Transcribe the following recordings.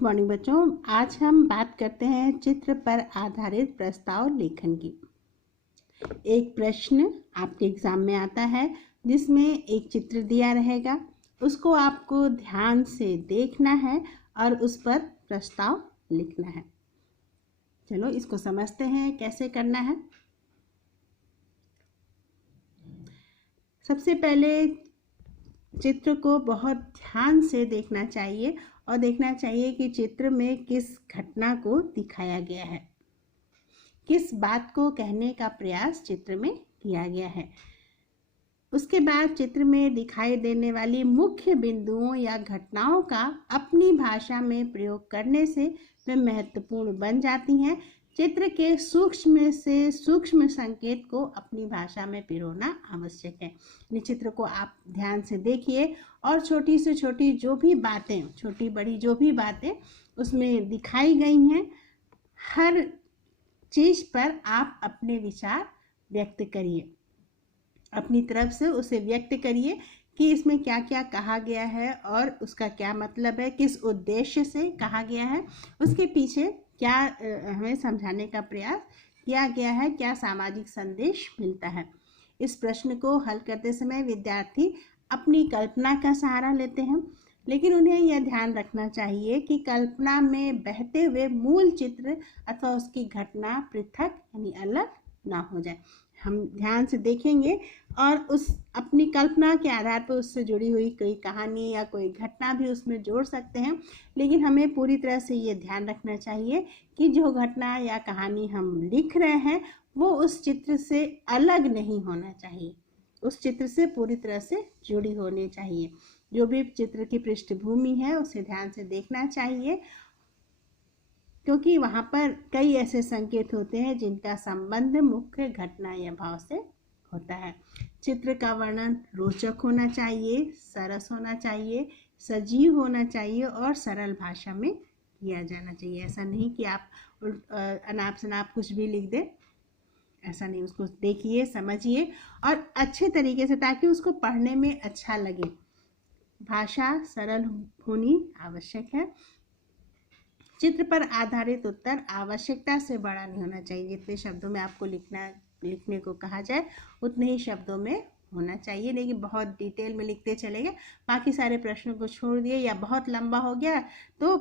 Good morning बच्चों। आज हम बात करते हैं चित्र पर आधारित प्रस्ताव लेखन की। एक प्रश्न आपके एग्जाम में आता है जिसमें एक चित्र दिया रहेगा, उसको आपको ध्यान से देखना है और उस पर प्रस्ताव लिखना है। चलो इसको समझते हैं कैसे करना है। सबसे पहले चित्र को बहुत ध्यान से देखना चाहिए और देखना चाहिए कि चित्र में किस घटना को दिखाया गया है, किस बात को कहने का प्रयास चित्र में किया गया है। उसके बाद चित्र में दिखाई देने वाली मुख्य बिंदुओं या घटनाओं का अपनी भाषा में प्रयोग करने से वे महत्वपूर्ण बन जाती हैं। चित्र के सूक्ष्म से सूक्ष्म संकेत को अपनी भाषा में पिरोना आवश्यक है। चित्र को आप ध्यान से देखिए और छोटी से छोटी जो भी बातें, छोटी बड़ी जो भी बातें उसमें दिखाई गई हैं, हर चीज पर आप अपने विचार व्यक्त करिए, अपनी तरफ से उसे व्यक्त करिए कि इसमें क्या क्या कहा गया है और उसका क्या मतलब है, किस उद्देश्य से कहा गया है, उसके पीछे क्या हमें समझाने का प्रयास किया गया है, क्या सामाजिक संदेश मिलता है। इस प्रश्न को हल करते समय विद्यार्थी अपनी कल्पना का सहारा लेते हैं, लेकिन उन्हें यह ध्यान रखना चाहिए कि कल्पना में बहते हुए मूल चित्र अथवा उसकी घटना पृथक यानी अलग ना हो जाए। हम ध्यान से देखेंगे और उस अपनी कल्पना के आधार पर उससे जुड़ी हुई कोई कहानी या कोई घटना भी उसमें जोड़ सकते हैं, लेकिन हमें पूरी तरह से ये ध्यान रखना चाहिए कि जो घटना या कहानी हम लिख रहे हैं वो उस चित्र से अलग नहीं होना चाहिए, उस चित्र से पूरी तरह से जुड़ी होनी चाहिए। जो भी चित्र की पृष्ठभूमि है उसे ध्यान से देखना चाहिए, क्योंकि वहाँ पर कई ऐसे संकेत होते हैं जिनका संबंध मुख्य घटना या भाव से होता है। चित्र का वर्णन रोचक होना चाहिए, सरस होना चाहिए, सजीव होना चाहिए और सरल भाषा में किया जाना चाहिए। ऐसा नहीं कि आप अनाप शनाप कुछ भी लिख दें, ऐसा नहीं। उसको देखिए, समझिए और अच्छे तरीके से, ताकि उसको पढ़ने में अच्छा लगे। भाषा सरल होनी आवश्यक है। चित्र पर आधारित उत्तर आवश्यकता से बड़ा नहीं होना चाहिए। जितने शब्दों में आपको लिखने को कहा जाए उतने ही शब्दों में होना चाहिए, लेकिन बहुत डिटेल में लिखते चले गए, बाकी सारे प्रश्नों को छोड़ दिए या बहुत लंबा हो गया तो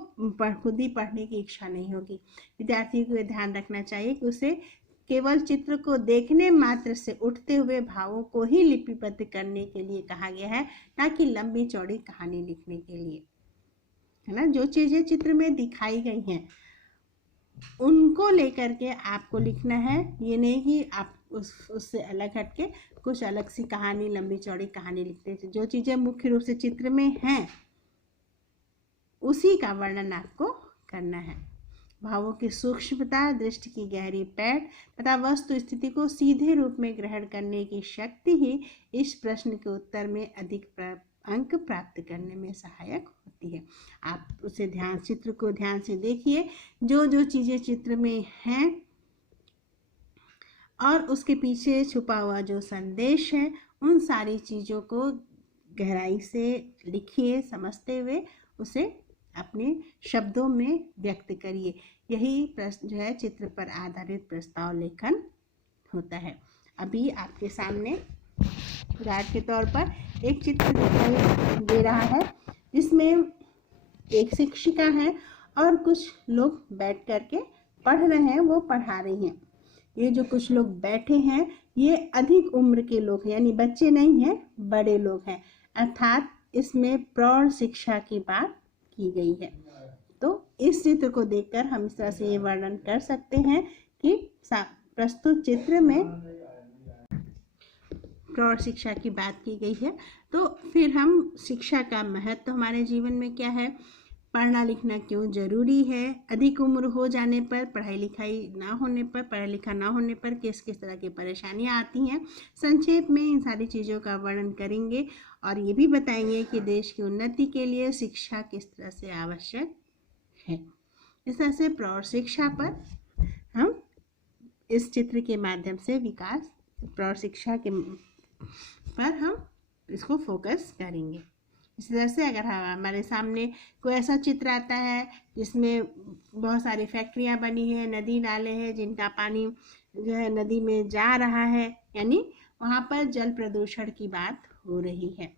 खुद ही पढ़ने की इच्छा नहीं होगी। विद्यार्थी को ध्यान रखना चाहिए कि उसे केवल चित्र को देखने मात्र से उठते हुए भावों को ही लिपिबद्ध करने के लिए कहा गया है, ना कि लंबी चौड़ी कहानी लिखने के लिए, है ना। जो चीजें चित्र में दिखाई गई हैं उनको लेकर के आपको लिखना है। ये नहीं कि आप उससे अलग हटके कुछ अलग सी कहानी, लंबी चौड़ी कहानी लिखते हैं। जो चीजें मुख्य रूप से चित्र में हैं उसी का वर्णन आपको करना है। भावों की सूक्ष्मता, दृष्टि की गहरी पैठ तथा वस्तु स्थिति को सीधे रूप में ग्रहण करने की शक्ति ही इस प्रश्न के उत्तर में अधिक अंक प्राप्त करने में सहायक होती है। आप उसे चित्र को ध्यान से देखिए, जो जो चीजें चित्र में हैं और उसके पीछे छुपा हुआ जो संदेश है, उन सारी चीजों को गहराई से लिखिए, समझते हुए उसे अपने शब्दों में व्यक्त करिए। यही प्रश्न जो है चित्र पर आधारित प्रस्ताव लेखन होता है। अभी आपके सामने उदाहरण के तौर पर एक चित्र दिखाई दे रहा है जिसमें एक शिक्षिका है और कुछ लोग बैठ करके पढ़ रहे हैं, वो पढ़ा रही हैं। ये जो कुछ लोग बैठे हैं ये अधिक उम्र के लोग हैं, यानी बच्चे नहीं हैं, बड़े लोग हैं, अर्थात इसमें प्रौढ़ शिक्षा की बात की गई है। तो इस चित्र को देखकर हम इस तरह से ये वर्णन कर सकते हैं कि प्रस्तुत चित्र में प्रौढ़ शिक्षा की बात की गई है। तो फिर हम शिक्षा का महत्व हमारे जीवन में क्या है, पढ़ना लिखना क्यों जरूरी है, अधिक उम्र हो जाने पर, पढ़ाई लिखाई ना होने पर, पढ़ा लिखा ना होने पर किस किस तरह की परेशानियां आती हैं। संक्षेप में इन सारी चीज़ों का वर्णन करेंगे और ये भी बताएंगे कि देश की उन्नति के लिए शिक्षा किस तरह से आवश्यक है। इस तरह से प्रौढ़ शिक्षा पर हम इस चित्र के माध्यम से विकास, प्रौढ़ शिक्षा के पर हम इसको फोकस करेंगे। इस तरह से अगर हमारे सामने कोई ऐसा चित्र आता है जिसमें बहुत सारी फैक्ट्रियां बनी है, नदी नाले हैं जिनका पानी जो है नदी में जा रहा है, यानी वहाँ पर जल प्रदूषण की बात हो रही है।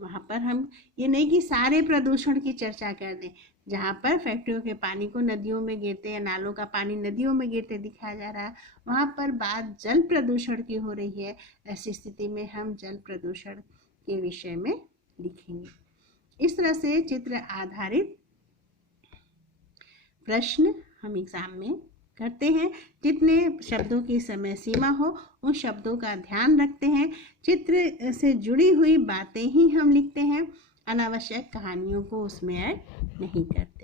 वहाँ पर हम ये नहीं कि सारे प्रदूषण की चर्चा कर दें, जहाँ पर फैक्ट्रियों के पानी को नदियों में गिरते या नालों का पानी नदियों में गिरते दिखाया जा रहा है, वहाँ पर बात जल प्रदूषण की हो रही है। ऐसी स्थिति में हम जल प्रदूषण के विषय में लिखेंगे। इस तरह से चित्र आधारित प्रश्न हम एग्जाम में करते हैं। जितने शब्दों की समय सीमा हो उन शब्दों का ध्यान रखते हैं। चित्र से जुड़ी हुई बातें ही हम लिखते हैं, अनावश्यक कहानियों को उसमें ऐड नहीं करते।